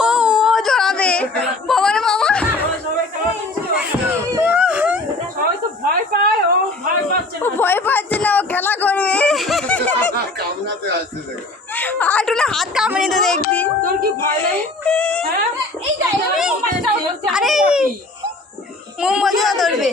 ও ও জড়াবে বাবা রে বাবা ভয় পাচ্ছে না ও খেলা করবে আসছে হাত কামড়ে তো দেখবি তোর হ্যাঁ আরে মোমবাতিও ধরবে